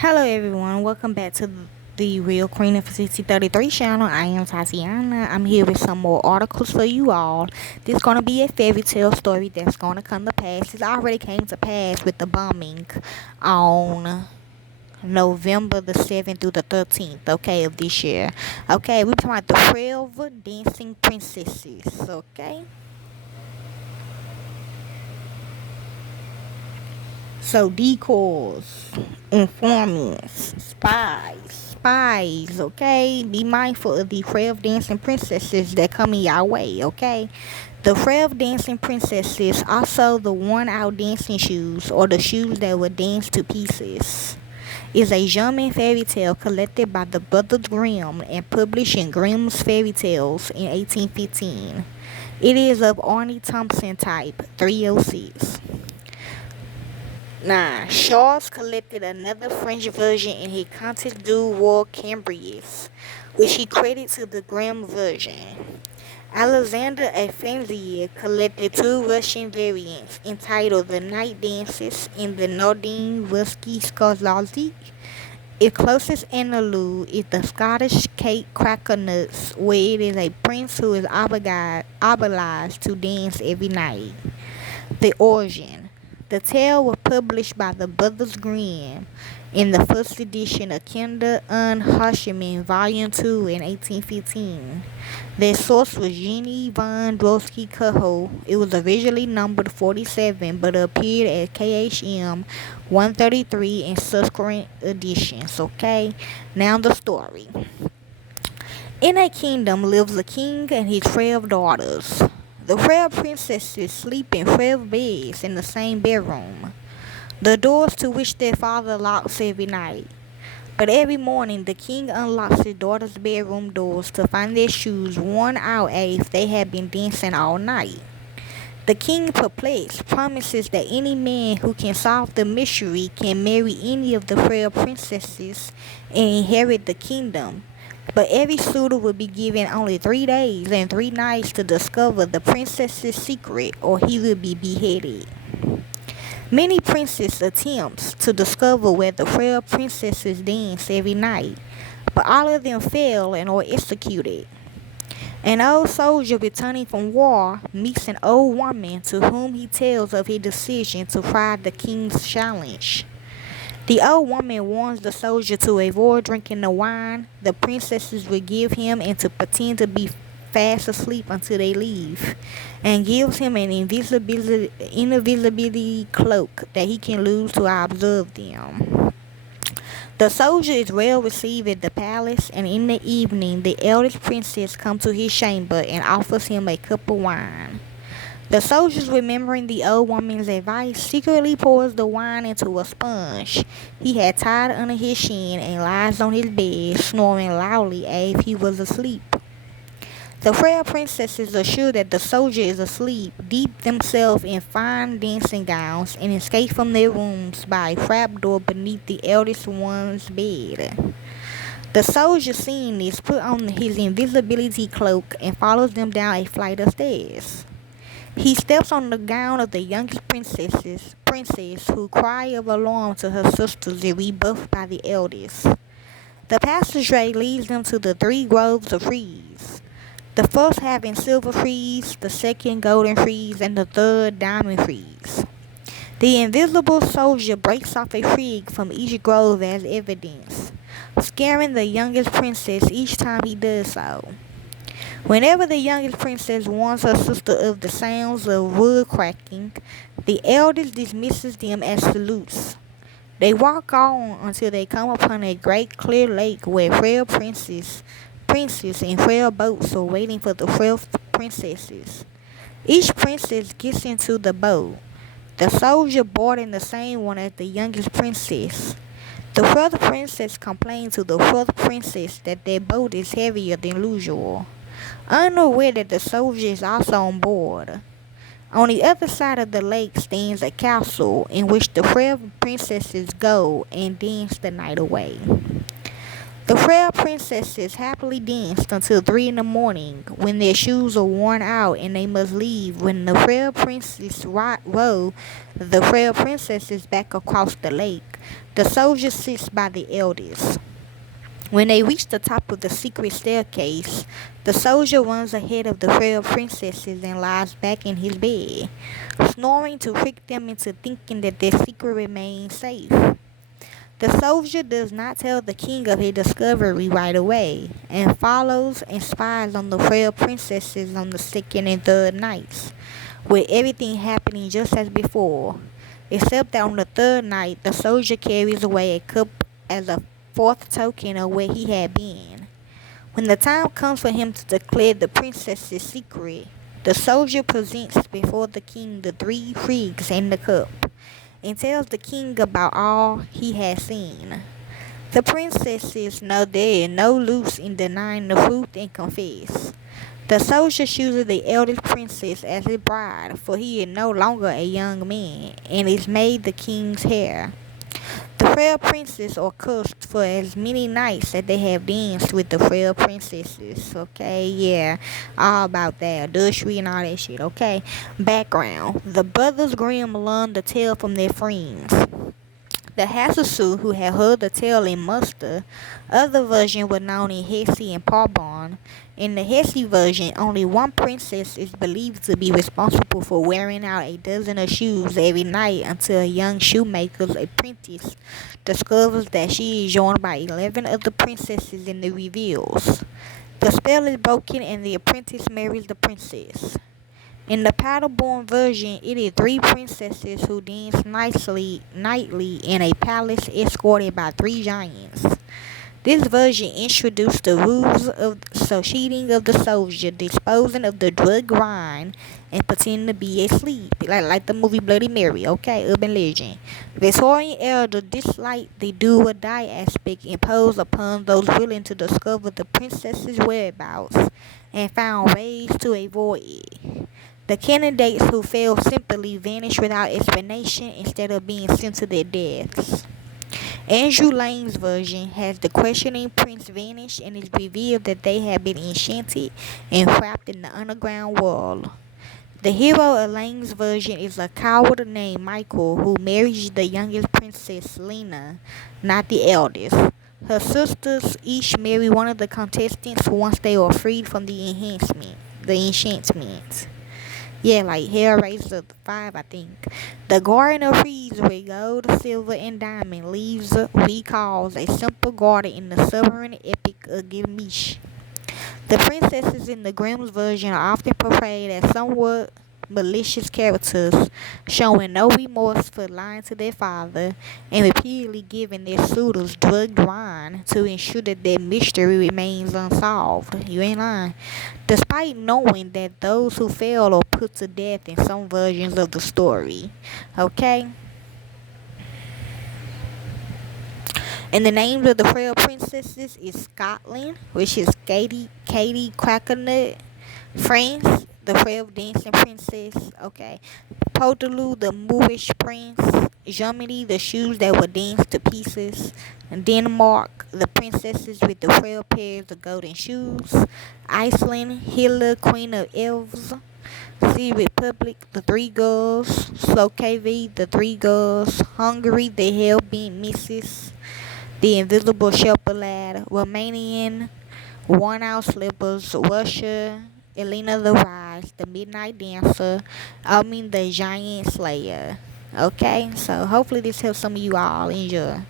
Hello everyone, welcome back to the Real Queen of 6033 channel. I am Tatiana. I'm here with some more articles for you all. This is going to be a fairy tale story that's going to come to pass. It already came to pass with the bombing on November the 7th through the 13th, okay, of this year. Okay, we're talking about the 12 dancing princesses, okay? So decoys, informants, spies, okay? Be mindful of the 12 dancing princesses that come in your way, okay? The 12 dancing princesses, also the worn-out dancing shoes, or the shoes that will dance to pieces, is a German fairy tale collected by the Brothers Grimm and published in Grimm's Fairy Tales in 1815. It is of Arnie Thompson type 306. Now, Charles collected another French version in his Contes du Roi Cambrius, which he credited to the Grimm version. Alexander Afenzier collected two Russian variants entitled The Night Dances and the Nordine Whiskey Skozlowski. Its closest interlude is the Scottish Cake Cracker Nuts, where it is a prince who is obliged to dance every night. The origin. The tale was published by the Brothers Grimm in the first edition of Kinder und Harshman, Volume 2 in 1815. Their source was Jenny von Drosky-Coho. It was originally numbered 47, but appeared as KHM 133 in subsequent editions. Okay, now the story. In a kingdom lives a king and his 12 daughters. The 12 princesses sleep in 12 beds in the same bedroom, the doors to which their father locks every night. But every morning the king unlocks his daughters' bedroom doors to find their shoes worn out as if they had been dancing all night. The king, perplexed, promises that any man who can solve the mystery can marry any of the 12 princesses and inherit the kingdom. But every suitor will be given only 3 days and 3 nights to discover the princess's secret, or he will be beheaded. Many princes attempt to discover where the 12 princesses dance every night, but all of them fail and are executed. An old soldier returning from war meets an old woman to whom he tells of his decision to try the king's challenge. The old woman warns the soldier to avoid drinking the wine the princesses will give him and to pretend to be fast asleep until they leave, and gives him an invisibility cloak that he can lose to observe them. The soldier is well received at the palace, and in the evening the eldest princess comes to his chamber and offers him a cup of wine. The soldier, remembering the old woman's advice, secretly pours the wine into a sponge he had tied under his chin and lies on his bed, snoring loudly as if he was asleep. The frail princesses, assured that the soldier is asleep, dip themselves in fine dancing gowns and escape from their rooms by a trapdoor beneath the eldest one's bed. The soldier, seeing this, puts on his invisibility cloak and follows them down a flight of stairs. He steps on the gown of the youngest princess, who cry of alarm to her sisters is rebuffed by the eldest. The passageway leads them to the 3 groves of trees, the first having silver trees, the second golden trees, and the third diamond trees. The invisible soldier breaks off a twig from each grove as evidence, scaring the youngest princess each time he does so. Whenever the youngest princess warns her sister of the sounds of wood cracking, the eldest dismisses them as salutes. They walk on until they come upon a great clear lake where frail princes and frail boats are waiting for the frail princesses. Each princess gets into the boat, the soldier boarding the same one as the youngest princess. The fourth princess complains to the fourth princess that their boat is heavier than usual, unaware that the soldier is also on board. On the other side of the lake stands a castle in which the frail princesses go and dance the night away. The frail princesses happily danced until 3 in the morning, when their shoes are worn out and they must leave. When the frail princess row the frail princesses back across the lake, The soldier sits by the eldest. When they reach the top of the secret staircase, the soldier runs ahead of the frail princesses and lies back in his bed, snoring to trick them into thinking that their secret remains safe. The soldier does not tell the king of his discovery right away, and follows and spies on the frail princesses on the second and third nights, with everything happening just as before, except that on the third night the soldier carries away a cup as a fourth token of where he had been. When the time comes for him to declare the princess's secret, the soldier presents before the king the 3 figs and the cup, and tells the king about all he has seen. The princesses know there is no use in denying the truth and confess. The soldier chooses the eldest princess as his bride, for he is no longer a young man, and is made the king's heir. The frail princes are cursed for as many nights that they have danced with the frail princesses. Okay, yeah, all about that, adultery and all that shit. Okay, background: the Brothers Grimm learned the tale from their friends. The Hasusu, who had heard the tale in Munster, other version were known in Hesse and Parborn. In the Hesse version, only one princess is believed to be responsible for wearing out a dozen of shoes every night until a young shoemaker's apprentice discovers that she is joined by 11 other princesses in the reveals. The spell is broken and the apprentice marries the princess. In the Paddleborn version, it is 3 princesses who dance nightly in a palace escorted by 3 giants. This version introduced the rules of cheating of the soldier, disposing of the drug wine, and pretending to be asleep, like the movie Bloody Mary. Okay, urban legend. Victorian elder disliked the do or die aspect imposed upon those willing to discover the princess's whereabouts, and found ways to avoid it. The candidates who failed simply vanished without explanation instead of being sent to their deaths. Andrew Lane's version has the questioning prince vanish and it's revealed that they have been enchanted and trapped in the underground world. The hero of Lane's version is a coward named Michael who marries the youngest princess, Lena, not the eldest. Her sisters each marry one of the contestants once they are freed from the enchantment. Yeah, like Hellraiser 5, I think. The Garden of Trees with gold, silver, and diamond leaves recalls a simple garden in the Southern epic of Gilgamesh. The princesses in the Grimm's version are often portrayed as somewhat malicious characters, showing no remorse for lying to their father and repeatedly giving their suitors drugged wine to ensure that their mystery remains unsolved. You ain't lying. Despite knowing that those who fail are put to death in some versions of the story. Okay? And the names of the frail princesses is Scotland, which is Katie Crackanut. France, the frail dancing princess. Okay. Portugal, the Moorish prince. Germany, the shoes that were danced to pieces. Denmark, the princesses with the frail pairs of golden shoes. Iceland, Hela, queen of elves. Sea Republic, the 3 girls. Slovakia, the 3 girls. Hungary, the hell-bent misses. The invisible Sherpa lad. Romanian, worn-out slippers. Russia, Elena the Rise, the Midnight Dancer. The Giant Slayer. Okay, so hopefully this helps some of you all. Enjoy.